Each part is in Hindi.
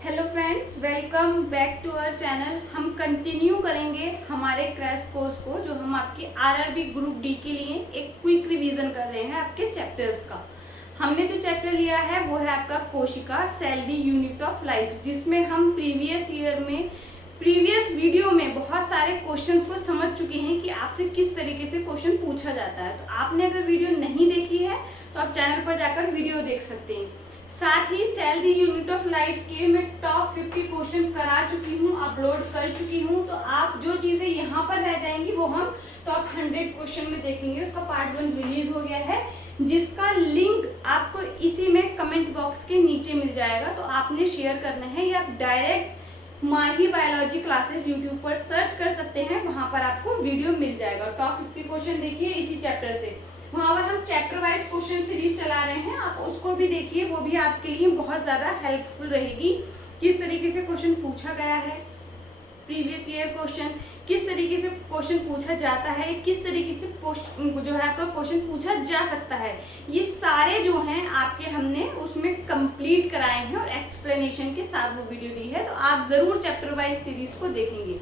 Hello friends, welcome back to our channel. हम कंटिन्यू करेंगे हमारे क्रैश कोर्स को, जो हम आपके आरआरबी ग्रुप डी के लिए एक क्विक रिवीजन कर रहे हैं आपके चैप्टर्स का। हमने जो चैप्टर लिया है वो है आपका कोशिका cell the unit of life, जिसमें हम प्रीवियस वीडियो में बहुत सारे क्वेश्चंस को समझ चुके हैं कि आपसे किस तरीके से क्वेश्चन पूछा जाता है। तो आपने अगर वीडियो नहीं देखी है तो आप चैनल पर जाकर वीडियो देख सकते हैं। साथ ही cell the unit of life के मैं टॉप 50 क्वेश्चन करा चुकी हूँ, अपलोड कर चुकी हूँ। तो आप जो चीजें यहाँ पर रह जाएंगी वो हम टॉप 100 क्वेश्चन में देखेंगे। उसका पार्ट 1 रिलीज हो गया है, जिसका लिंक आपको इसी में कमेंट बॉक्स के नीचे मिल जाएगा। तो आपने शेयर करना है या आप डायरेक्ट माही बायोलॉजी क्लासेस यूट्यूब पर सर्च कर सकते हैं, वहां पर आपको वीडियो मिल जाएगा। टॉप 50 क्वेश्चन देखिए इसी चैप्टर से। वहां पर हम चैप्टर वाइज क्वेश्चन सीरीज चला रहे हैं, आप उसको भी देखिए, वो भी आपके लिए बहुत ज्यादा हेल्पफुल रहेगी। किस तरीके से क्वेश्चन पूछा गया है, प्रीवियस ईयर क्वेश्चन किस तरीके से क्वेश्चन पूछा जाता है, किस तरीके से जो है आपका क्वेश्चन पूछा जा सकता है, ये सारे जो हैं आपके हमने उसमें कंप्लीट कराए हैं और एक्सप्लेनेशन के साथ वो वीडियो दी है। तो आप जरूर चैप्टर वाइज सीरीज को देखेंगे।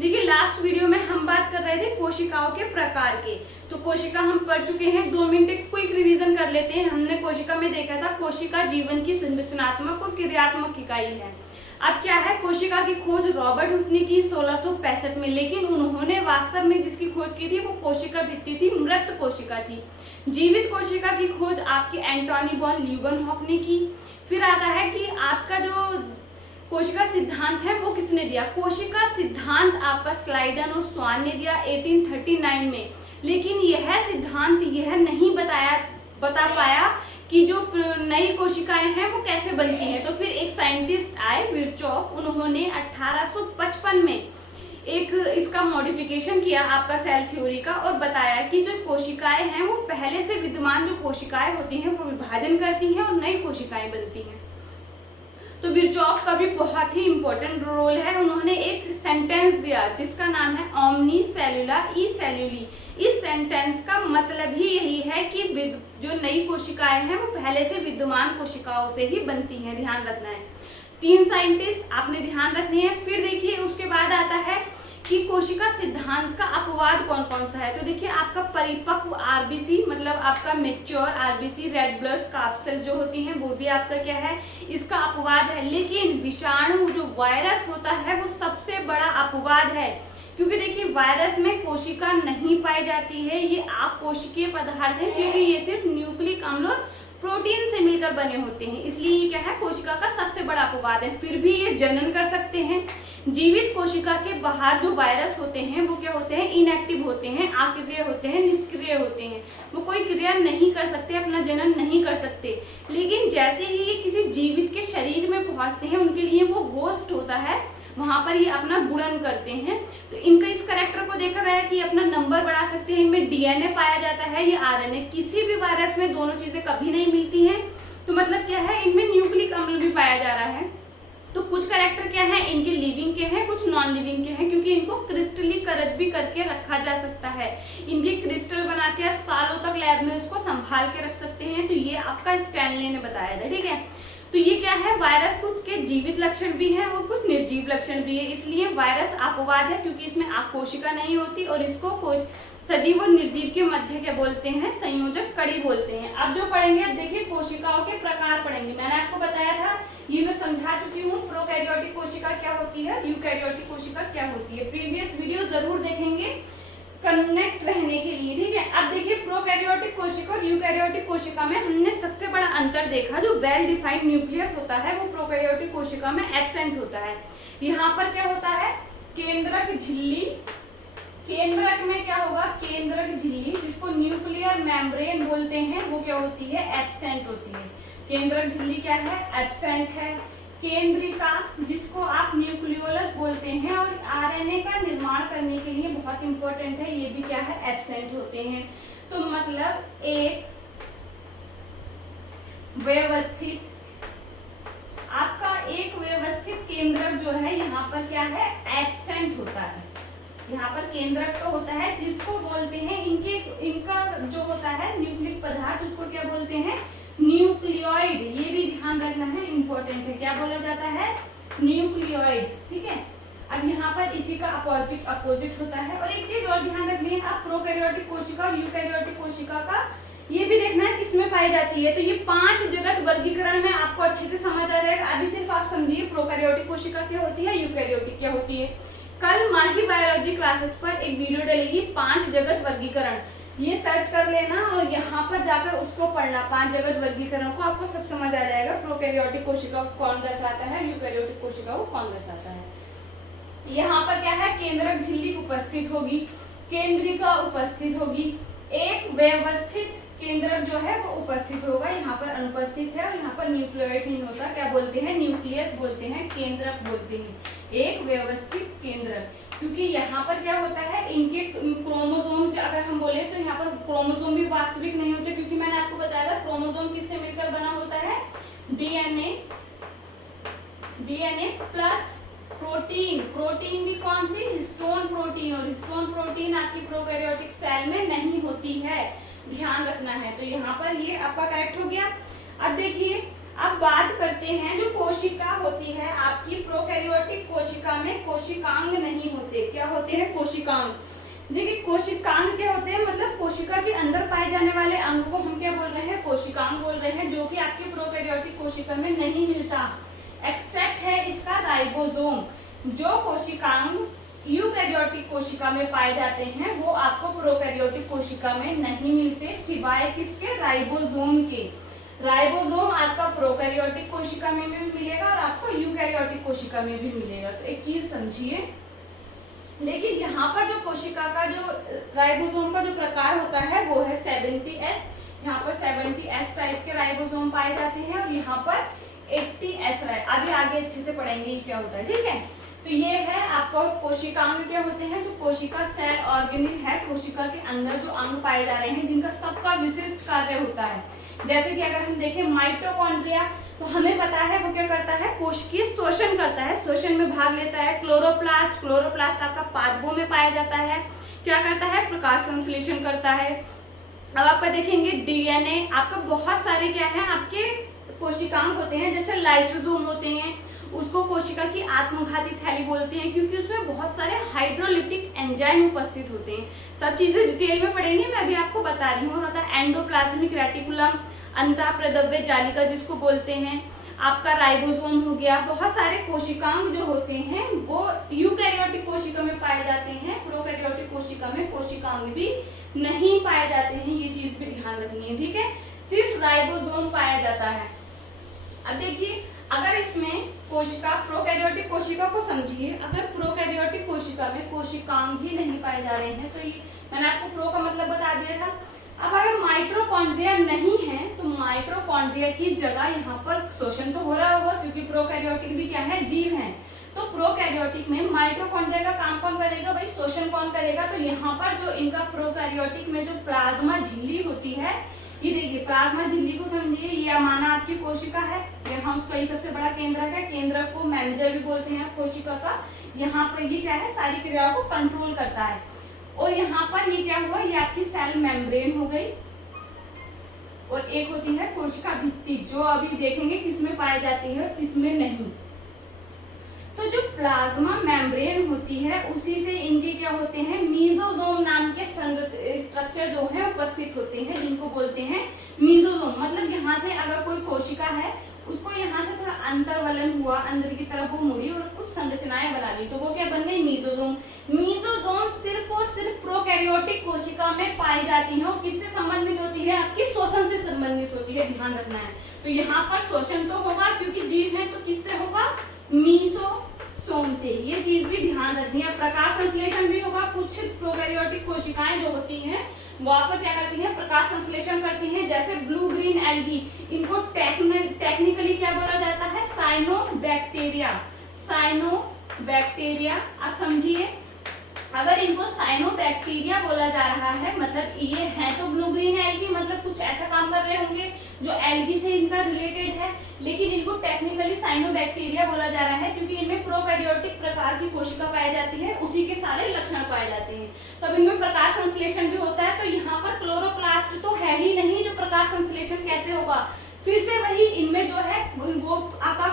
देखिए, लास्ट वीडियो में हम बात कर रहे थे कोशिकाओं के प्रकार के। तो कोशिका हम पढ़ चुके हैं, 2 मिनट क्विक रिवीजन कर लेते हैं। हमने कोशिका में देखा था कोशिका जीवन की संरचनात्मक और क्रियात्मक इकाई है। अब क्या है, कोशिका की खोज रॉबर्ट हुक ने की 1665 में, लेकिन उन्होंने वास्तव में जिसकी खोज की थी वो कोशिका भित्ति थी, मृत कोशिका थी। जीवित कोशिका की खोज आपके एंटोनी वॉन ल्यूवेनहॉफ ने की। फिर आता है कि आपका जो कोशिका सिद्धांत है वो किसने दिया। कोशिका सिद्धांत आपका स्लाइडन और स्वान ने दिया 1839 में, लेकिन यह सिद्धांत यह नहीं बता पाया कि जो नई कोशिकाएं हैं वो कैसे बनती हैं। तो फिर एक साइंटिस्ट आए, विर्चॉफ, उन्होंने 1855 में एक इसका मॉडिफिकेशन किया आपका सेल थ्योरी का, और बताया कि जो कोशिकाएं हैं वो पहले से विद्यमान जो कोशिकाएं होती हैं वो विभाजन करती हैं और नई कोशिकाएं बनती हैं। तो विर्चॉफ का भी बहुत ही इंपॉर्टेंट रोल है। उन्होंने एक सेंटेंस दिया जिसका नाम है ओमनी सेल्यूला ई सेल्यूली। इस सेंटेंस का मतलब ही यही है कि जो नई कोशिकाएं हैं वो पहले से विद्यमान कोशिकाओं से ही बनती हैं। ध्यान रखना है, 3 साइंटिस्ट आपने ध्यान रखनी है। फिर देखिए उसके बाद आता है कि कोशिका सिद्धांत का अपवाद कौन कौन सा है। तो देखिए, आपका परिपक्व आरबीसी, मतलब आपका mature RBC, red blood card cell जो होती हैं वो भी आपका क्या है, इसका अपवाद है। लेकिन विषाणु जो वायरस होता है वो सबसे बड़ा अपवाद है, क्योंकि देखिए वायरस में कोशिका नहीं पाई जाती है, ये अकोशिकीय पदार्थ है, क्योंकि ये सिर्फ न्यूक्लिक अम्ल और प्रोटीन से मिलकर बने होते हैं, इसलिए ये क्या है, कोशिका का सबसे बड़ा अपवाद है। फिर भी ये जनन कर सकते हैं। जीवित कोशिका के बाहर जो वायरस होते हैं वो क्या होते हैं, इनएक्टिव होते हैं, अक्रिय होते हैं, निष्क्रिय होते हैं, वो कोई क्रिया नहीं कर सकते, अपना जनन नहीं कर सकते। लेकिन जैसे ही ये किसी जीवित के शरीर में पहुंचते हैं, उनके लिए वो होस्ट होता है, वहां पर ये अपना गुणन करते हैं। तो इनका इस कैरेक्टर को देखा गया है कि अपना नंबर बढ़ा सकते हैं। इनमें डीएनए पाया जाता है, ये आरएनए। किसी भी वायरस में दोनों चीजें कभी नहीं मिलती हैं। तो मतलब क्या है, इनमें न्यूक्लिक अम्ल भी पाया जा रहा है। तो कुछ कैरेक्टर क्या है, इनके लिविंग के हैं, कुछ नॉन लिविंग के हैं, क्योंकि इनको क्रिस्टलीकरण भी करके रखा जा सकता है। इनके क्रिस्टल बना के आप सालों तक लैब में उसको संभाल के रख सकते हैं। तो ये आपका स्टैनले ने बताया था, ठीक है। तो ये क्या है, वायरस कुछ के जीवित लक्षण भी हैं और कुछ निर्जीव लक्षण भी है, इसलिए वायरस अपवाद है, क्योंकि इसमें कोशिका नहीं होती। और इसको सजीव और निर्जीव के मध्य क्या बोलते हैं, संयोजक कड़ी बोलते हैं। अब जो पढ़ेंगे, अब देखिए कोशिकाओं के प्रकार पढ़ेंगे। मैंने आपको बताया था, ये मैं समझा चुकी हूँ, प्रोकैरियोटिक कोशिका क्या होती है, यूकैरियोटिक कोशिका क्या होती है। प्रीवियस वीडियो जरूर देखेंगे कनेक्ट रहने के लिए, ठीक है। अब देखिए, प्रोकैरियोटिक कोशिका और यूकैरियोटिक कोशिका में हमने सबसे बड़ा अंतर देखा, जो वेल डिफाइंड न्यूक्लियस होता है वो प्रोकैरियोटिक कोशिका में एब्सेंट होता है। यहाँ पर क्या होता है, केंद्रक झिल्ली, केंद्रक में क्या होगा, केंद्रक झिल्ली, जिसको न्यूक्लियर मेम्ब्रेन बोलते हैं, वो क्या होती है, एब्सेंट होती है। केंद्रक झिल्ली क्या है, एब्सेंट है। केंद्रिका, जिसको आप न्यूक्लियोलस बोलते हैं और आरएनए का निर्माण करने के लिए बहुत इंपॉर्टेंट है, ये भी क्या है, एब्सेंट होते हैं। तो मतलब एक व्यवस्थित, आपका एक व्यवस्थित केंद्रक जो है यहाँ पर क्या है, एब्सेंट होता है। यहाँ पर केंद्रक तो होता है, जिसको बोलते हैं, इनका जो होता है न्यूक्लिक पदार्थ, उसको क्या बोलते हैं, न्यूक्लियोइड। ये भी ध्यान रखना है, इंपॉर्टेंट है। क्या बोला जाता है, न्यूक्लियोइड, ठीक है। अब यहाँ पर इसी का अपोजिट होता है। और एक चीज और ध्यान रखनी है, आप प्रोकैरियोटिक कोशिका और यूकैरियोटिक कोशिका का ये भी देखना है किसमें पाई जाती है। तो ये 5 जगत वर्गीकरण में आपको अच्छे से समझ आ जाएगा। अभी सिर्फ आप समझिए प्रोकैरियोटिक कोशिका क्या होती है, यूकैरियोटिक क्या होती है। कल माही बायोलॉजी क्लासेस पर एक वीडियो डलेगी 5 जगत वर्गीकरण, ये सर्च कर लेना और यहाँ पर जाकर उसको पढ़ना। 5 जगत वर्गीकरण को आपको सब समझ आ जाएगा। प्रोकैरियोटिक कोशिका को कौन दर्शाता है, यूकैरियोटिक कोशिका को कौन दर्शाता है। यहाँ पर क्या है, केंद्रक झिल्ली उपस्थित होगी, केंद्रिका उपस्थित होगी, एक व्यवस्थित केंद्रक जो है वो उपस्थित होगा, यहाँ पर अनुपस्थित है। और यहाँ पर न्यूक्लियोइड नहीं होता, क्या बोलते हैं, न्यूक्लियस बोलते हैं, केंद्रक बोलते हैं, एक व्यवस्थित केंद्रक। क्योंकि यहाँ पर क्या होता है, इनके क्रोमोसोम अगर हम बोले तो यहाँ पर क्रोमोसोम भी वास्तविक नहीं होते, क्योंकि मैंने आपको बताया था क्रोमोसोम किससे मिलकर बना होता है, डीएनए प्लस प्रोटीन। प्रोटीन भी कौन सी, हिस्टोन प्रोटीन। और हिस्टोन प्रोटीन आपकी प्रोकैरियोटिक सेल में नहीं होती है, ध्यान रखना है। तो यहाँ पर ये आपका करेक्ट हो गया। अब देखिए, अब बात करते हैं जो कोशिका होती है आपकी प्रोकैरियोटिक कोशिका में कोशिकांग नहीं होते। क्या होते हैं, कोशिकांग। देखिए कोशिकांग क्या होते हैं, मतलब कोशिका के अंदर पाए जाने वाले अंग को हम क्या बोल रहे हैं, कोशिकांग बोल रहे हैं, जो कि आपकी प्रोकैरियोटिक कोशिका में नहीं मिलता। एक्सेप्ट है इसका राइबोसोम। जो कोशिकांग यूकैरियोटिक कोशिका में पाए जाते हैं वो आपको प्रोकैरियोटिक कोशिका में नहीं मिलते, सिवाय किसके, राइबोसोम के। राइबोसोम आपका प्रोकैरियोटिक कोशिका में भी मिलेगा और आपको यूकैरियोटिक कोशिका में भी मिलेगा। तो एक चीज समझिए, लेकिन यहाँ पर जो कोशिका का जो राइबोसोम का जो प्रकार होता है वो है 70S। यहाँ पर 70S टाइप के राइबोसोम पाए जाते हैं और यहाँ पर 80S। अभी आगे अच्छे से पढ़ेंगे ये क्या होता है, ठीक है। तो ये है आपका कोशिकांग क्या होते हैं, जो कोशिका सेल ऑर्गेनिल है, कोशिका के अंदर जो अंग पाए जा रहे हैं जिनका सबका विशिष्ट कार्य होता है। जैसे कि अगर हम देखें माइटोकॉन्ड्रिया, तो हमें पता है वो क्या करता है, कोशिकीय शोषण करता है, शोषण में भाग लेता है। क्लोरोप्लास्ट, क्लोरोप्लास्ट आपका पादपों में पाया जाता है, क्या करता है, प्रकाश संश्लेषण करता है। अब आपका देखेंगे डीएनए, आपका बहुत सारे क्या है आपके कोशिकांग होते हैं, जैसे लाइसोसोम होते हैं, उसको कोशिका की आत्मघाती थैली बोलते हैं, क्योंकि उसमें बहुत सारे हाइड्रोलिटिक एंजाइम उपस्थित होते हैं। सब चीजें डिटेल में पढ़ेंगे, मैं अभी आपको बता रही हूँ। एंडोप्लाज्मिक रेटिकुलम, अंतःप्रद्रव्य जालिका जिसको बोलते हैं, आपका राइबोसोम हो गया। बहुत सारे कोशिकांग जो होते हैं वो यूकैरियोटिक कोशिका में पाए जाते हैं, प्रोकैरियोटिक कोशिका में कोशिकांग भी नहीं पाए जाते हैं। ये चीज भी ध्यान रखनी है, ठीक है। सिर्फ राइबोसोम पाया जाता है। अब देखिए, अगर इसमें कोशिका, प्रोकैरियोटिक कोशिका को समझिए, अगर प्रोकैरियोटिक कोशिका में कोशिकांग ही नहीं पाए जा रहे हैं, तो ये मैंने आपको प्रो का मतलब बता दिया था। अब अगर माइटोकॉन्ड्रिया नहीं है तो माइटोकॉन्ड्रिया की जगह यहाँ पर शोषण तो हो रहा होगा, क्योंकि प्रोकैरियोटिक भी क्या है, जीव है। तो प्रोकैरियोटिक में माइटोकॉन्ड्रिया का काम कौन करेगा भाई, शोषण कौन करेगा। तो यहाँ पर जो इनका प्रोकैरियोटिक में जो प्लाज्मा झिल्ली होती है, ये देखिए प्लाज्मा झिल्ली को समझिए, ये माना आपकी कोशिका है, यहाँ उसका ये सबसे बड़ा केंद्रक है, केंद्रक को मैनेजर भी बोलते हैं कोशिका का। यहाँ पर ये क्या है, सारी क्रियाओं को कंट्रोल करता है। और यहाँ पर ये क्या हुआ, ये आपकी सेल मेम्ब्रेन हो गई, और एक होती है कोशिका भित्ति, जो अभी देखेंगे किसमें पाई जाती है, किसमें नहीं। तो जो प्लाज्मा मेम्ब्रेन होती है उसी से इनके क्या होते हैं, मीजोसोम नाम के स्ट्रक्चर जो है उपस्थित होते हैं, जिनको बोलते हैं मीजोसोम। मतलब यहाँ से अगर कोई कोशिका है, उसको यहाँ से थोड़ा अंतर्वलन हुआ, अंदर की तरफ वो मुड़ी और कुछ संरचनाएं बना ली, तो वो क्या बन गई, मीजोसोम। मीजोसोम सिर्फ और सिर्फ प्रोकैरियोटिक कोशिका में पाई जाती है। और किससे संबंधित होती है, आपकी शोषण से संबंधित होती है, ध्यान रखना है। तो यहाँ पर शोषण तो होगा, क्योंकि जीव है, तो किससे होगा, मीजोसोम से। ये चीज भी ध्यान रखनी है। प्रकाश संश्लेषण भी होगा। कुछ प्रोकैरियोटिक कोशिकाएं जो होती हैं वो आपको क्या करती हैं, प्रकाश संश्लेषण करती हैं, जैसे ब्लू ग्रीन एल्गी। इनको टेक्निकली क्या बोला जाता है, साइनोबैक्टीरिया। साइनोबैक्टीरिया आप समझिए, अगर इनको साइनोबैक्टीरिया बोला जा रहा है, मतलब ये है तो ब्लू ग्रीन एल्गी, मतलब कुछ ऐसा काम कर रहे होंगे जो एल्गी से इनका रिलेटेड है, लेकिन इनको टेक्निकली साइनोबैक्टीरिया बोला जा रहा है, क्योंकि इनमें प्रोकैरियोटिक प्रकार की कोशिका पाई जाती है, उसी के सारे लक्षण पाए जाते हैं। तब इनमें प्रकाश संश्लेषण भी होता है। तो यहाँ पर क्लोरोप्लास्ट तो है ही नहीं, जो प्रकाश संश्लेषण कैसे होगा। फिर से वही, इनमें जो है वो आपका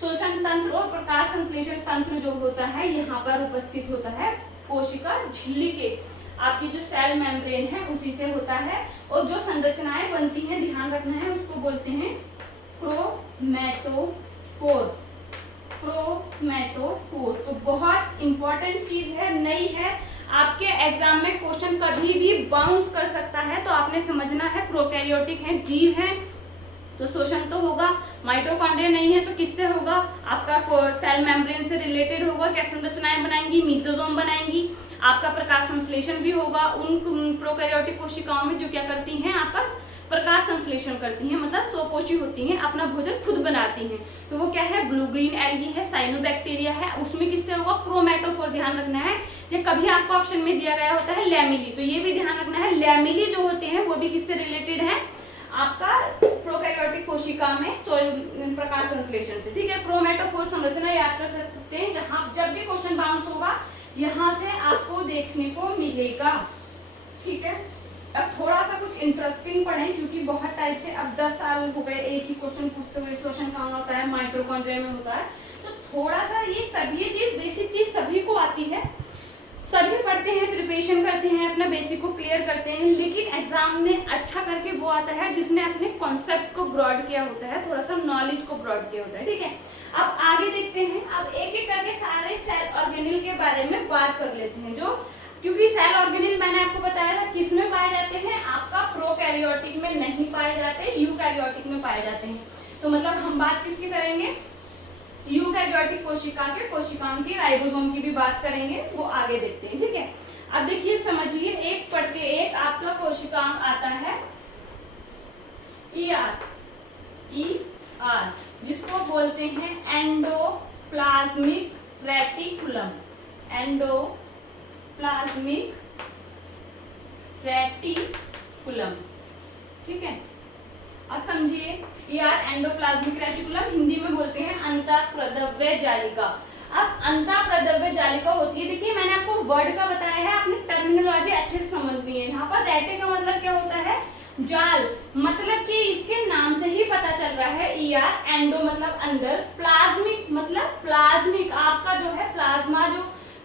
श्वसन तंत्र और प्रकाश संश्लेषण तंत्र जो होता है यहाँ पर उपस्थित होता है कोशिका झिल्ली के, आपकी जो सेल मेम्ब्रेन है उसी से होता है। और जो संरचनाएं बनती हैं ध्यान रखना है, उसको बोलते हैं क्रोमैटोफोर। क्रोमैटोफोर तो बहुत इंपॉर्टेंट चीज है, नई है, आपके एग्जाम में क्वेश्चन कभी भी बाउंस कर सकता है, तो आपने समझना है। प्रोकैरियोटिक है, जीव है, तो शोषण तो होगा, माइटोकॉन्ड्रिया नहीं है तो किससे होगा, आपका सेल मेम्ब्रेन से रिलेटेड होगा। क्या संरचनाएं बनाएंगी, मीसोसोम बनाएंगी, आपका प्रकाश संश्लेषण भी होगा उन प्रोकैरियोटिक कोशिकाओं में जो क्या करती हैं, आपस प्रकाश संश्लेषण करती हैं, मतलब स्वपोषी होती हैं, अपना भोजन खुद बनाती हैं। तो वो क्या है, ब्लू ग्रीन एल्गी है, साइनोबैक्टीरिया है, उसमें किससे होगा, क्रोमैटोफोर। ध्यान रखना है, जब कभी आपको ऑप्शन में दिया गया होता है लैमिली, तो ये भी ध्यान रखना है, लैमिली जो होते हैं वो भी किससे रिलेटेड है, आपका प्रोकैरियोटिक कोशिका में प्रकाश संश्लेषण से। ठीक है, क्रोमैटोफोर संरचना याद कर सकते हैं, जहां जब भी क्वेश्चन बाउंस होगा यहाँ से आपको देखने को मिलेगा। ठीक है, अब थोड़ा सा कुछ इंटरेस्टिंग पढ़ें, क्योंकि बहुत टाइप से अब 10 साल हो गए एक ही क्वेश्चन पूछते हुए। श्वसन कहाँ होता है, माइटोकॉन्ड्रिया में होता है, तो थोड़ा सा ये सभी चीज बेसिक चीज सभी को आती है, सभी पढ़ते हैं, प्रिपरेशन करते हैं, अपना बेसिक को क्लियर करते हैं, लेकिन एग्जाम में अच्छा करके वो आता है जिसने अपने कॉन्सेप्ट को ब्रॉड किया होता है, थोड़ा सा नॉलेज को ब्रॉड किया होता है। ठीक है, अब आगे देखते हैं, अब एक एक करके सारे सेल ऑर्गेनेल के बारे में बात कर लेते हैं। जो क्योंकि सेल ऑर्गेनेल मैंने आपको बताया था किस में पाए जाते हैं, आपका प्रोकैरियोटिक में नहीं पाए जाते, यूकैरियोटिक में पाए जाते हैं। तो मतलब हम बात किसकी करेंगे, यूकैरियोटिक कोशिकाओं की राइबोसोम की भी बात करेंगे, वो आगे देखते हैं। ठीक है, अब देखिए समझिए, एक पढ़ के एक आपका कोशिकांग आता है ER, जिसको बोलते हैं एंडोप्लाज्मिक रेटिकुलम। एंडोप्लाज्मिक रेटिकुलम, ठीक है। अब समझिए, एंडोप्लाज्मिक रेटिकुलम हिंदी में बोलते हैं अंतःप्रद्रव्य जालिका। अब अंतःप्रद्रव्य जालिका होती है, देखिए मैंने आपको वर्ड का बताया है, आपने टर्मिनोलॉजी अच्छे से समझनी है। यहाँ पर रेटे का मतलब क्या होता है, जाल, मतलब कि इसके नाम से ही पता चल रहा है, एंडो मतलब अंदर, प्लाज्मिक मतलब प्लाज्मिक, आपका जो है प्लाज्मा जो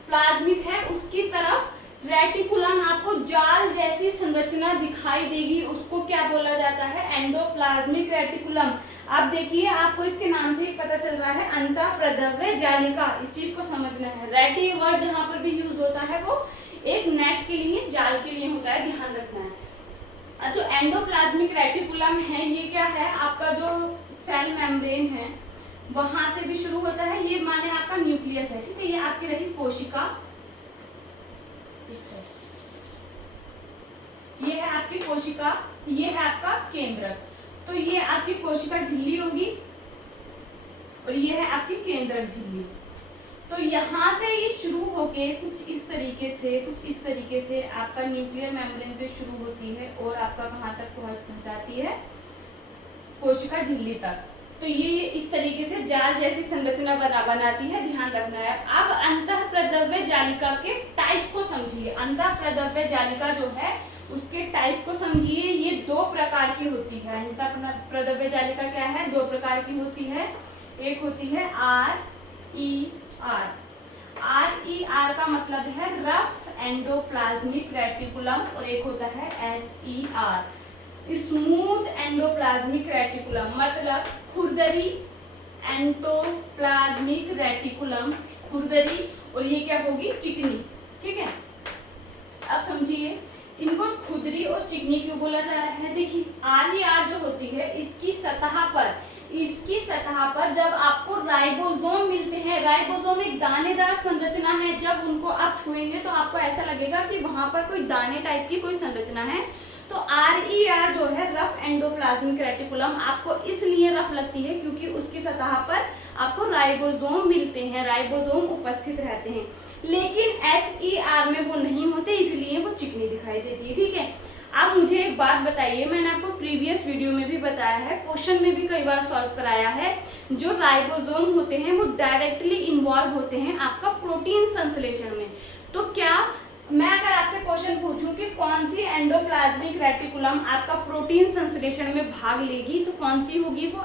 प्लाज्मिक है उसकी तरफ, रेटिकुलम आपको जाल जैसी संरचना दिखाई देगी, उसको क्या बोला जाता है, एंडोप्लाज्मिक रेटिकुलम। अब देखिए आपको इसके नाम से ही पता चल रहा है अंतःप्रद्रव्य जालिका, इस चीज को समझना है। रेटी वर्ड जहां पर भी यूज होता है वो एक नेट के लिए, जाल के लिए होता है, ध्यान रखना है। जो एंडोप्लाज्मिक रेटिकुलम है ये क्या है, आपका जो सेल मेम्ब्रेन है वहां से भी शुरू होता है, ये माने आपका न्यूक्लियस है, ठीक है। ये आपकी रही कोशिका, ये है आपकी कोशिका, ये है आपका केंद्रक। तो ये आपकी कोशिका झिल्ली होगी और ये है आपकी केंद्रक झिल्ली। तो यहाँ से ये शुरू होके कुछ इस तरीके से आपका न्यूक्लियर मेम्ब्रेन से शुरू होती है और आपका कहाँ तक पहुंच जाती है, कोशिका झिल्ली तक। तो ये इस तरीके से जाल जैसी संरचना बनाती है, ध्यान रखना है। अब अंतःप्रद्रव्य जालिका के टाइप को समझिए। अंतःप्रद्रव्य जालिका जो है उसके टाइप को समझिए, ये दो प्रकार की होती है। अंतःप्रद्रव्य जालिका क्या है, दो प्रकार की होती है। एक होती है RER। RER का मतलब है रफ एंडोप्लाज्मिक रेटिकुलम, और एक होता है SER, स्मूथ एंडोप्लाज्मिक रेटिकुलम, मतलब खुरदरी एंडोप्लाज्मिक रेटिकुलम, खुरदरी, और ये क्या होगी, चिकनी, ठीक है। अब समझिए इनको खुरदरी और चिकनी क्यों बोला जा रहा है। देखिए RER जो होती है इसकी सतह पर जब आपको राइबोसोम मिलते हैं, राइबोसोम एक दानेदार संरचना है, जब उनको आप छुएंगे तो आपको ऐसा लगेगा कि वहां पर कोई दाने टाइप की कोई संरचना है। तो RER जो है रफ एंडोप्लाज्मिक रेटिकुलम, आपको इसलिए रफ लगती है क्योंकि उसकी सतह पर आपको राइबोसोम मिलते हैं, राइबोसोम उपस्थित रहते हैं। लेकिन SER में वो नहीं होते, इसलिए वो चिकनी दिखाई देती है, ठीक है। अब मुझे एक बात बताइए, मैंने आपको प्रीवियस वीडियो में भी बताया है, क्वेश्चन में भी कई बार सॉल्व कराया है, जो राइबोसोम होते हैं वो डायरेक्टली इन्वॉल्व होते हैं आपका प्रोटीन संश्लेषण में। तो क्या मैं अगर आपसे क्वेश्चन पूछूं कि कौन सी एंडोप्लाज्मिक रेटिकुलम आपका प्रोटीन संश्लेषण में भाग लेगी, तो कौन सी होगी, वो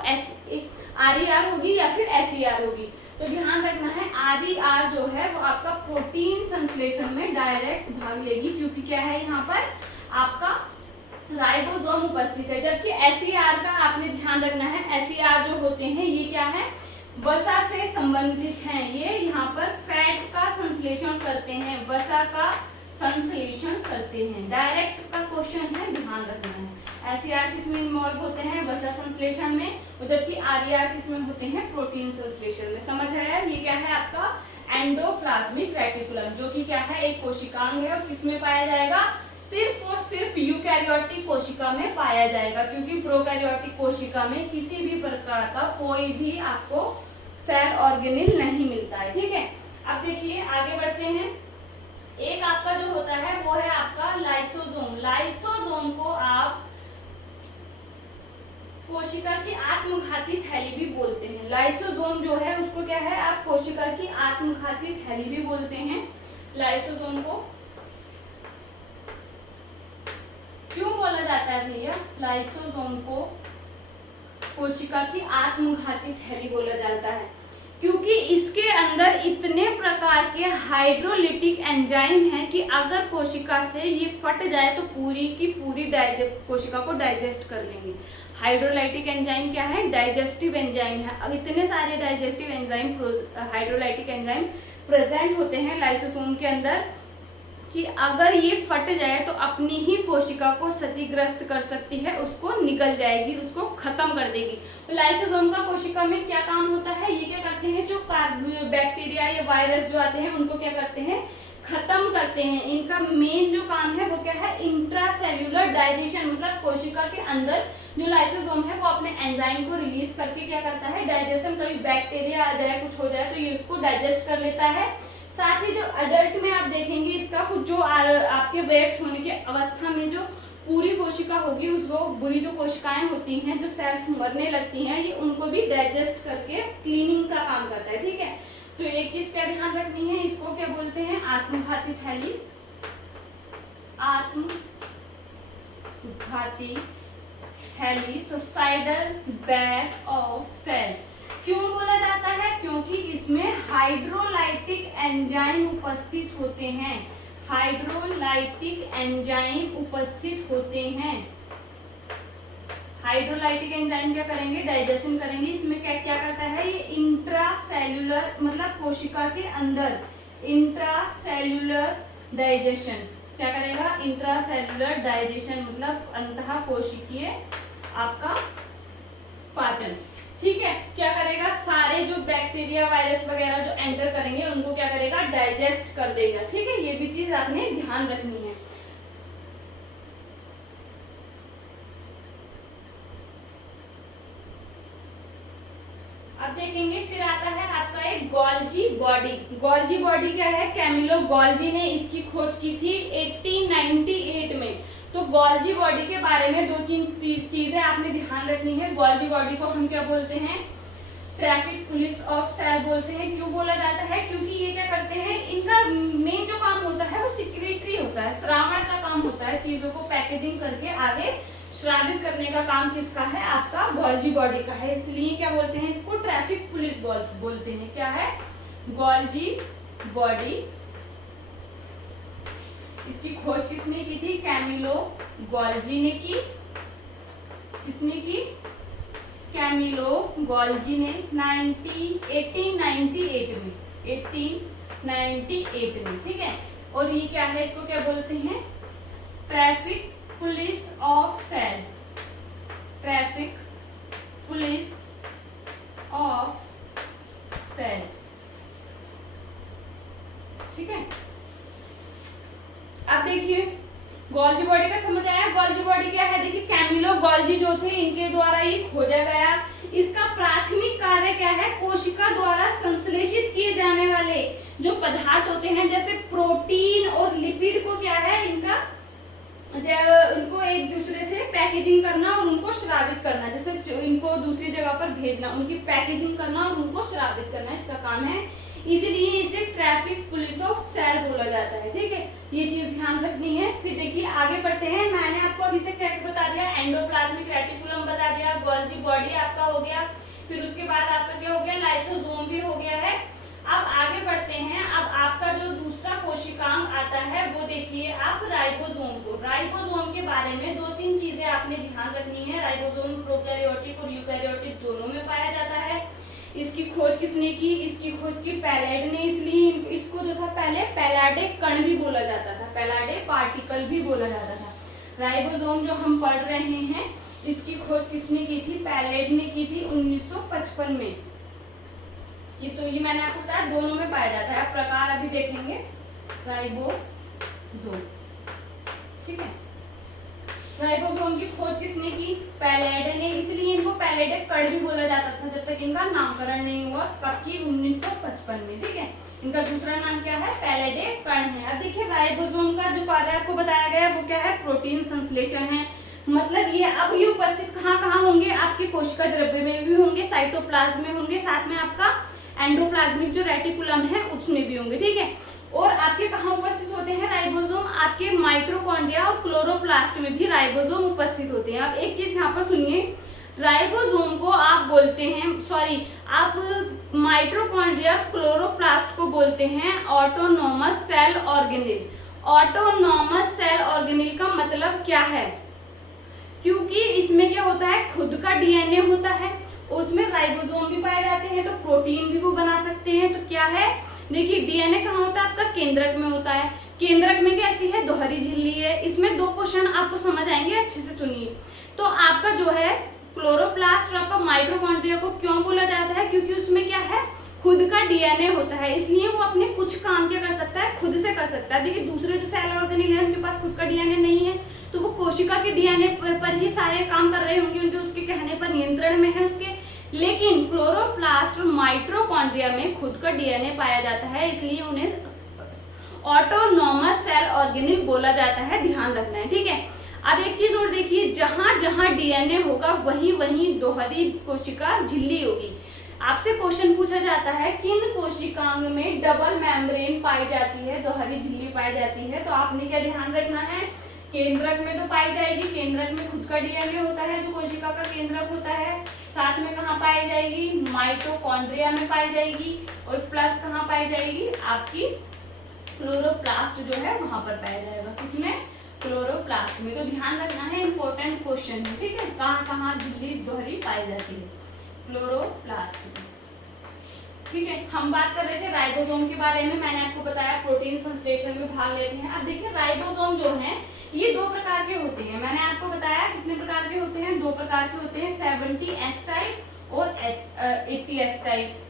RER होगी या फिर SER होगी। तो ध्यान रखना है RER जो है वो आपका प्रोटीन संश्लेषण में डायरेक्ट भाग लेगी, क्योंकि क्या है यहाँ पर आपका राइबोसोम उपस्थित है। जबकि SER का आपने ध्यान रखना है, SER जो होते हैं ये क्या है, वसा से संबंधित हैं। ये यहाँ पर फैट का संश्लेषण करते हैं, वसा का संश्लेषण करते हैं। डायरेक्ट का क्वेश्चन है, ध्यान रखना है। SER किसमें इन्वॉल्व होते हैं, वसा संश्लेषण में, जबकि RER किसमें होते हैं, प्रोटीन संश्लेषण में। समझ आया? ये क्या है आपका एंडोप्लाज्मिक रेटिकुलम, जो कि क्या है, एक कोशिकांग है और किसमें पाया जाएगा, सिर्फ और सिर्फ यूकैरियोटिक कोशिका में पाया जाएगा, क्योंकि प्रोकैरियोटिक कोशिका में किसी भी प्रकार का कोई भी आपको सेल ऑर्गेनेल नहीं मिलता है। ठीक है, अब देखिए आगे बढ़ते हैं। एक आपका जो होता है वो है आपका लाइसोसोम। लाइसोसोम को आप कोशिका की आत्मघाती थैली भी बोलते हैं। लाइसोसोम जो है उसको क्या है, आप कोशिका की आत्मघाती थैली भी बोलते हैं। लाइसोसोम को क्यों बोला जाता है भैया, लाइसोसोम को कोशिका की आत्मघाती थैली बोला जाता है, क्योंकि इसके अंदर इतने प्रकार के हाइड्रोलिटिक एंजाइम हैं कि अगर कोशिका से ये फट जाए तो पूरी की पूरी कोशिका को डाइजेस्ट कर लेंगे। हाइड्रोलाइटिक एंजाइम क्या है, डाइजेस्टिव एंजाइम है। अब इतने सारे digestive enzyme, hydrolytic enzyme present होते हैं लाइसोसोम के अंदर कि अगर ये फट जाए तो अपनी ही कोशिका को क्षतिग्रस्त कर सकती है, उसको निगल जाएगी, उसको खत्म कर देगी। तो लाइसोसोम का कोशिका में क्या काम होता है, ये क्या करते हैं, जो बैक्टीरिया या वायरस जो आते हैं उनको क्या करते हैं, खत्म करते हैं। इनका मेन जो काम है वो क्या है, इंट्रासेल्यूलर डाइजेशन, मतलब कोशिका के अंदर जो लाइसोसोम है वो अपने एंजाइम को रिलीज करके क्या करता है, डाइजेशन। कभी बैक्टीरिया आ जाए, कुछ हो जाए तो ये उसको डाइजेस्ट कर लेता है। साथ ही जो अडल्ट में आप देखेंगे इसका कुछ जो आपके व्यक्त होने की अवस्था में जो पूरी कोशिका होगी, उसको बुरी जो कोशिकाएं होती हैं, जो सेल्स मरने लगती हैं, ये उनको भी डाइजेस्ट करके क्लीनिंग का काम करता है। ठीक है, तो एक चीज क्या ध्यान रखनी है, इसको क्या बोलते हैं, आत्मघाती थैली। आत्मघाती थैली, सुसाइडल बैग ऑफ सेल। क्यों बोला जाता है, क्योंकि इसमें हाइड्रोलाइटिक एंजाइम उपस्थित होते हैं। हाइड्रोलाइटिक एंजाइम उपस्थित होते हैं। हाइड्रोलाइटिक एंजाइम क्या करेंगे, डाइजेशन करेंगे। इसमें क्या क्या करता है, ये इंट्रासेल्युलर, मतलब कोशिका के अंदर इंट्रासेल्युलर डाइजेशन क्या करेगा, इंट्रासेल्युलर डाइजेशन मतलब अंतः कोशिकीय आपका पाचन। ठीक है, क्या करेगा, सारे जो बैक्टीरिया वायरस वगैरह जो एंटर करेंगे उनको क्या करेगा, डाइजेस्ट कर देगा। ठीक है, ये भी चीज आपने ध्यान रखनी है। अब देखेंगे, फिर आता है आपका एक गोल्जी बॉडी। गोल्जी बॉडी क्या है, कैमिलो गोल्जी ने इसकी खोज की थी 1898 में। तो गोल्जी बॉडी के बारे में दो तीन चीजें आपने ध्यान रखनी है। गोल्जी बॉडी को हम क्या बोलते हैं, ट्रैफिक पुलिस ऑफ सेल बोलते हैं। क्यों बोला जाता है, क्योंकि ये क्या करते हैं, इनका मेन जो काम होता है वो सिक्रेटरी होता है, श्रावण का काम होता है। चीजों को पैकेजिंग करके आगे श्रावित करने का काम किसका है, आपका गोल्जी बॉडी का है। इसलिए क्या बोलते हैं, इसको ट्रैफिक पुलिस बोलते हैं। क्या है, गोल्जी बॉडी। इसकी खोज किसने की थी, कैमिलो गोल्जी ने की। किसने की, कैमिलो गोल्जी ने 1898 में, 1898 में। ठीक है, और ये क्या है, इसको क्या बोलते हैं, traffic police of cell. Traffic police of cell. ठीक है, अब देखिए गोल्जी बॉडी का समझ आया। गोल्जी बॉडी क्या है, देखिए कैमिलो गोल्जी जो थे इनके द्वारा ये खोजा गया। इसका प्राथमिक कार्य क्या है, कोशिका द्वारा संश्लेषित किए जाने वाले जो पदार्थ होते हैं जैसे प्रोटीन और लिपिड को क्या है, उनको एक दूसरे से पैकेजिंग करना और उनको श्रावित करना, जैसे इनको दूसरी जगह पर भेजना, उनकी पैकेजिंग करना और उनको श्रावित करना इसका काम है। इसीलिए इसे ट्रैफिक पुलिस ऑफ सेल बोला जाता है। ठीक है, ये चीज ध्यान रखनी है। फिर देखिए आगे बढ़ते हैं। मैंने आपको अभी तक क्या बता दिया, एंडोप्लाज्मिक रेटिकुलम बता दिया, गोल्जी बॉडी आपका हो गया। फिर उसके बाद लाइसोसोम भी हो गया है। अब आगे बढ़ते हैं। अब आपका जो दूसरा कोशिकांग आता है वो देखिए आप राइबोसोम को। राइबोसोम के बारे में 2-3 चीजें आपने ध्यान रखनी है। राइबोसोम प्रोकैरियोटिक और यूकैरियोटिक दोनों में पाया जाता है। इसकी खोज किसने की? इसकी खोज की पैलेड ने, इसलिए इसको जो था पहले पैलाडे कण भी बोला जाता था, पैलाडे पार्टिकल भी बोला जाता था। राइबोसोम जो हम पढ़ रहे हैं इसकी खोज किसने की थी? पैलेड ने की थी 1955 में। ये मैंने आपको बताया दोनों में पाया जाता है। प्रकार अभी देखेंगे राइबोसोम, ठीक है। राइबोसोम की खोज किसने की? पैलेड ने, इसलिए इनको पैलेडे कण भी बोला जाता था जब तक इनका नामकरण नहीं हुआ। कब की? 1955 में, ठीक है। इनका दूसरा नाम क्या है? पैलेडे कण है। अब देखिए राइबोसोम का जो कार्य आपको बताया गया वो क्या है? प्रोटीन संश्लेषण है। मतलब ये उपस्थित कहाँ कहाँ होंगे? आपके कोशिका द्रव्य में भी होंगे, साइटोप्लाज्म में होंगे, साथ में आपका एंडोप्लाज्मिक जो रेटिकुलम है उसमें भी होंगे, ठीक है। और आपके कहाँ उपस्थित होते हैं राइबोसोम? आपके माइटोकॉन्ड्रिया और क्लोरोप्लास्ट में भी राइबोसोम उपस्थित होते हैं। अब एक चीज यहाँ पर सुनिए, राइबोसोम को आप बोलते हैं, आप माइटोकॉन्ड्रिया क्लोरोप्लास्ट को बोलते हैं autonomous cell organelle. Autonomous cell organelle का मतलब क्या है? क्योंकि इसमें क्या होता है? खुद का डीएनए होता है और उसमें राइबोसोम भी पाए जाते हैं, तो प्रोटीन भी वो बना सकते हैं। तो क्या है? देखिए डीएनए कहाँ होता है? आपका केंद्रक में होता है। केंद्रक में कैसी है? दोहरी झिल्ली है। इसमें 2 क्वेश्चन आपको समझ आएंगे, अच्छे से सुनिए। तो आपका जो है क्लोरोप्लास्ट और आपका माइटोकॉन्ड्रिया को क्यों बोला जाता है? क्योंकि उसमें क्या है? खुद का डीएनए होता है, इसलिए वो अपने कुछ काम क्या कर सकता है? खुद से कर सकता है। देखिए दूसरे जो सेल ऑर्गेनेल है उनके पास खुद का डीएनए नहीं है, तो वो कोशिका के डीएनए पर ही सारे काम कर रहे होंगे, उनके उसके कहने पर नियंत्रण में है उसके। लेकिन क्लोरोप्लास्ट और माइटोकॉन्ड्रिया में खुद का डीएनए पाया जाता है, इसलिए उन्हें ऑटोनोमस सेल ऑर्गेनेल बोला जाता है। ध्यान रखना है, ठीक है। अब एक चीज और देखिए, जहां जहां डीएनए होगा वहीं वहीं दोहरी कोशिका झिल्ली होगी। आपसे क्वेश्चन पूछा जाता है किन कोशिकांग में डबल मेम्ब्रेन पाई जाती है, दोहरी झिल्ली पाई जाती है? तो आपने क्या ध्यान रखना है? केंद्रक में तो पाई जाएगी, केंद्रक में खुद का डीएनए होता है जो कोशिका का केंद्रक होता है। साथ में कहाँ पाई जाएगी? माइटोकॉन्ड्रिया में पाई जाएगी। और प्लस कहाँ पाई जाएगी? आपकी क्लोरोप्लास्ट जो है वहां पर पाया जाएगा। किसमें? क्लोरोप्लास्ट में। तो ध्यान रखना है, इंपॉर्टेंट क्वेश्चन है, ठीक है। कहाँ कहाँ झिल्ली दोहरी पाई जाती है? क्लोरोप्लास्ट में, ठीक है। हम बात कर रहे थे राइबोसोम के बारे में। मैंने आपको बताया प्रोटीन संश्लेषण में भाग लेते हैं। अब देखिए राइबोसोम जो है ये 2 प्रकार के होते हैं। मैंने आपको बताया कितने प्रकार के होते हैं? 2 प्रकार के होते हैं, 70S टाइप और 80S टाइप।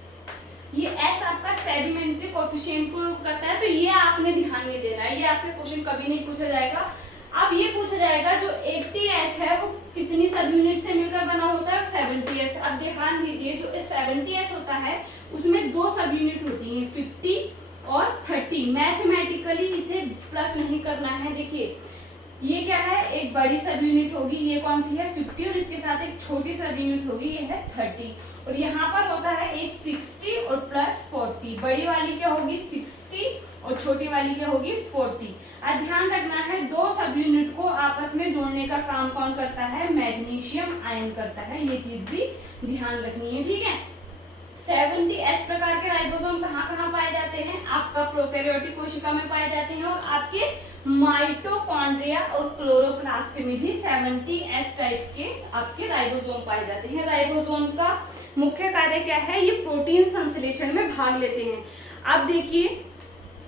ये S आपका सेडिमेंट्री कोएफिशिएंट को करता है, तो ये आपने ध्यान नहीं देना है, ये आपसे क्वेश्चन कभी नहीं पूछा जाएगा। अब ये पूछा जाएगा जो 80S है वो कितनी सब यूनिट से मिलकर बना होता है? और 70S। अब ध्यान दीजिए जो 70S होता है उसमें 2 सब यूनिट होती हैं, 50 और 30। मैथमेटिकली इसे प्लस नहीं करना है। देखिए ये क्या है? एक बड़ी सब यूनिट होगी, ये कौन सी है? 50, और इसके साथ एक छोटी सब यूनिट होगी, ये है 30। और यहाँ पर होता है एक 60 और प्लस 40। बड़ी वाली क्या होगी? 60 और छोटी वाली क्या होगी? 40। अब ध्यान रखना है 2 सब यूनिट को आपस में जोड़ने का काम कौन करता है? मैग्नीशियम आयन करता है। ये चीज भी ध्यान रखनी है, ठीक है। 70S प्रकार के राइबोसोम कहाँ कहाँ पाए जाते हैं? आपका प्रोकैरियोटिक कोशिका में पाए जाते हैं, और आपके माइटोकॉन्ड्रिया और क्लोरोप्लास्ट में भी 70S टाइप के आपके राइबोसोम पाए जाते हैं। राइबोसोम का मुख्य कार्य क्या है? ये प्रोटीन संश्लेषण में भाग लेते हैं। अब देखिए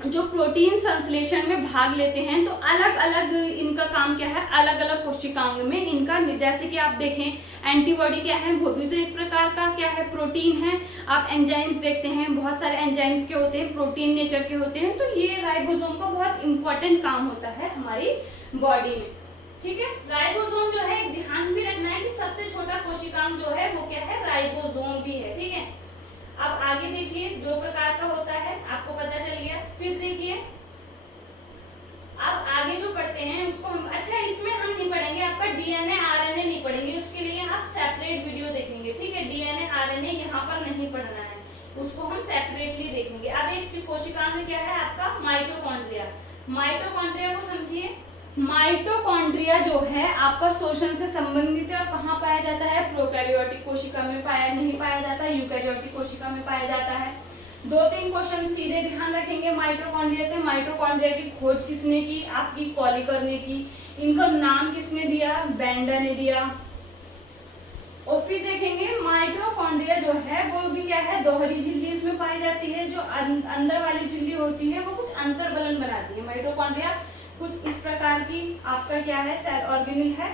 जो प्रोटीन संश्लेषण में भाग लेते हैं तो अलग अलग इनका काम क्या है? अलग अलग कोशिकांग में इनका, जैसे कि आप देखें एंटीबॉडी क्या है? वो भी तो एक प्रकार का क्या है? प्रोटीन है। आप एंजाइम्स देखते हैं, बहुत सारे एंजाइम्स के होते हैं, प्रोटीन नेचर के होते हैं। तो ये राइबोसोम का बहुत इंपॉर्टेंट काम होता है हमारी बॉडी में, ठीक है। राइबोसोम जो है ध्यान भी रखना है कि सबसे छोटा कोशिकांग जो है वो क्या है? राइबोसोम भी है, ठीक है। अब आगे देखिए 2 प्रकार का होता है, आपको पता चल गया। फिर देखिए अब आगे जो पढ़ते हैं उसको हम, अच्छा इसमें हम नहीं पढ़ेंगे, आपका डीएनए आरएनए नहीं पढ़ेंगे, उसके लिए आप सेपरेट वीडियो देखेंगे, ठीक है। डीएनए आरएनए यहाँ पर नहीं पढ़ना है, उसको हम सेपरेटली देखेंगे। अब एक कोशिकांग क्या है आपका? माइटोकॉन्ड्रिया। माइटोकॉन्ड्रिया को समझिए। माइटोकॉन्ड्रिया जो है आपका श्वसन से संबंधित है और कहाँ पाया जाता है? प्रोकैरियोटिक कोशिका में नहीं पाया जाता, यूकैरियोटिक कोशिका में पाया जाता है। 2-3 क्वेश्चन सीधे ध्यान रखेंगे माइटोकॉन्ड्रिया से। माइटोकॉन्ड्रिया की खोज किसने की? आपकी कॉलिकर ने की। इनका नाम किसने दिया? बेंडर ने दिया। और फिर देखेंगे माइटोकॉन्ड्रिया जो है वो भी क्या है? दोहरी झिल्ली इसमें पाई जाती है। जो अंदर वाली झिल्ली होती है वो कुछ अंतर्बलन बनाती है। माइटोकॉन्ड्रिया कुछ इस प्रकार की आपका क्या है? सेल ऑर्गेनेल है।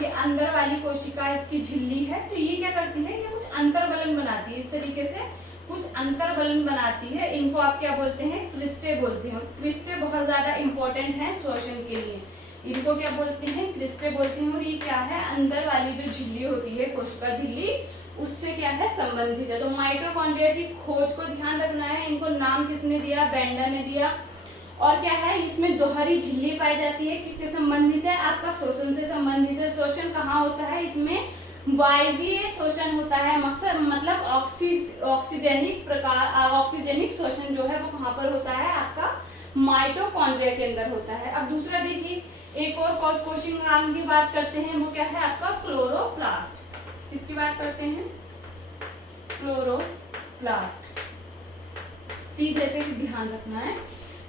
ये अंदर वाली कोशिका इसकी झिल्ली है। तो ये क्या करती है? ये कुछ अंतर्बलन बनाती है। इस तरीके से कुछ अंतर्बलन बनाती है। इनको आप क्या बोलते हैं? क्रिस्टे बोलते हैं। क्रिस्टे बहुत ज्यादा इंपॉर्टेंट है श्वसन के लिए। इनको क्या बोलते हैं? क्रिस्टे बोलते हैं। और ये क्या है? अंदर वाली जो झिल्ली होती है, कोशिका झिल्ली, उससे क्या है? संबंधित है। तो माइटोकॉन्ड्रिया की खोज को ध्यान रखना है। इनको नाम किसने दिया? बेंडर ने दिया। और क्या है? इसमें दोहरी झिल्ली पाई जाती है। किससे संबंधित है? आपका श्वसन से संबंधित है। श्वसन कहाँ होता है? इसमें वायवीय श्वसन होता है। मकसद मतलब ऑक्सीजेनिक प्रकार, ऑक्सीजेनिक श्वसन जो है वो कहाँ पर होता है? आपका माइटोकॉन्ड्रिया के अंदर होता है। अब दूसरा देखिए, एक और कोशिका अंग की बात करते हैं। वो क्या है? आपका क्लोरोप्लास्ट। किसकी बात करते हैं? क्लोरोप्लास्ट। सीधे से ध्यान रखना है।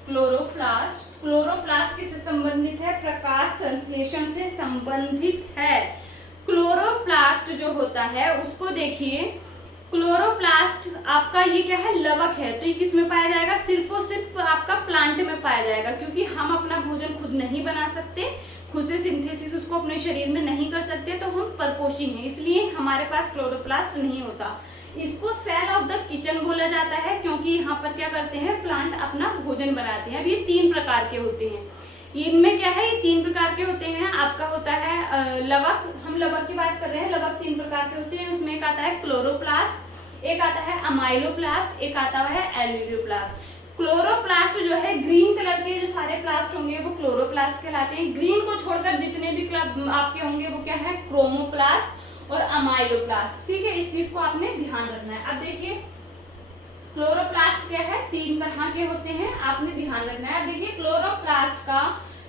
क्लोरोप्लास्ट किससे संबंधित है? प्रकाश संश्लेषण से संबंधित है। क्लोरोप्लास्ट जो होता है उसको देखिए, क्लोरोप्लास्ट आपका ये क्या है? लवक है। तो ये किस में पाया जाएगा? सिर्फ और सिर्फ आपका प्लांट में पाया जाएगा, क्योंकि हम अपना भोजन खुद नहीं बना सकते, खुद से सिंथेसिस उसको अपने शरीर में नहीं कर सकते, तो हम परपोषी हैं, इसलिए हमारे पास क्लोरोप्लास्ट नहीं होता। इसको सेल ऑफ द किचन बोला जाता है, क्योंकि यहाँ पर क्या करते हैं? प्लांट अपना भोजन बनाते हैं। अब ये 3 प्रकार के होते हैं। इनमें क्या है? ये 3 प्रकार के होते हैं। आपका होता है लवक। हम लवक की बात कर रहे हैं। लवक 3 प्रकार के होते हैं। उसमें एक आता है क्लोरोप्लास्ट, एक आता है अमाइलोप्लास्ट, एक आता है एल्यूरियोप्लास्ट। क्लोरोप्लास्ट जो है, ग्रीन कलर के जो सारे प्लास्ट होंगे वो क्लोरोप्लास्ट कहलाते हैं। ग्रीन को छोड़कर जितने भी आपके होंगे वो क्या है? क्रोमोप्लास्ट और अमाइलोप्लास्ट। ठीक है, इस चीज को आपने ध्यान रखना है। अब देखिए क्लोरोप्लास्ट क्या है? 3 तरह के होते हैं, आपने ध्यान रखना है। देखिए क्लोरोप्लास्ट का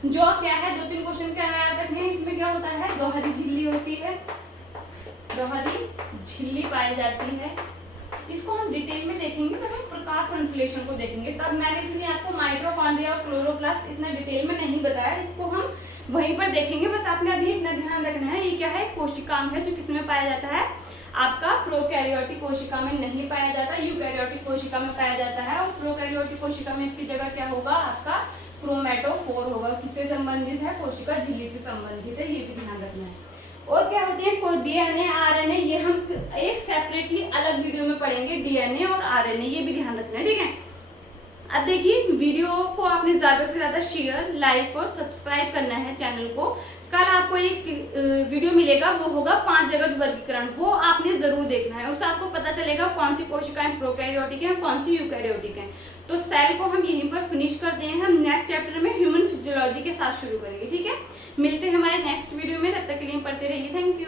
जो क्या है, 2-3 क्वेश्चन क्या याद रखने हैं। इसमें क्या होता है? दोहरी झिल्ली होती है। दोहरी झिल्ली पाई जाती है। इसको हम डिटेल में देखेंगे जब हम प्रकाश संश्लेषण को देखेंगे, तब मैंने इसलिए आपको माइटोकॉन्ड्रिया और क्लोरोप्लास्ट इतना डिटेल में नहीं बताया। इसको हम वहीं पर देखेंगे। बस आपने अभी इतना ध्यान रखना है। ये क्या है? कोशिकांग है, जो किसमें पाया जाता है? आपका प्रोकैरियोटिक कोशिका में नहीं पाया जाता, यूकैरियोटिक कोशिका में पाया जाता है। और प्रोकैरियोटिक कोशिका में इसकी जगह क्या होगा? आपका क्रोमैटोफोर होगा। किससे संबंधित है? कोशिका झिल्ली से संबंधित है, ये भी ध्यान रखना है। और क्या होते हैं? डीएनए, आरएनए, ये हम एक सेपरेटली अलग वीडियो में पढ़ेंगे। डीएनए और आरएनए, ये भी ध्यान रखना है। ठीक है, अब देखिए वीडियो को आपने ज्यादा से ज्यादा शेयर, लाइक और सब्सक्राइब करना है चैनल को। कल आपको एक वीडियो मिलेगा, वो होगा 5 जगत वर्गीकरण। वो आपने जरूर देखना है। उससे आपको पता चलेगा कौन सी कोशिकाएं प्रोकैरियोटिक हैं, कौन सी यूकैरियोटिक हैं। तो सेल को हम यहीं पर फिनिश करते हैं। हम नेक्स्ट चैप्टर में ह्यूमन फिजियोलॉजी के साथ शुरू करेंगे। ठीक है, मिलते हैं हमारे नेक्स्ट वीडियो में। तब तक के लिए पढ़ते रहिए। Thank you.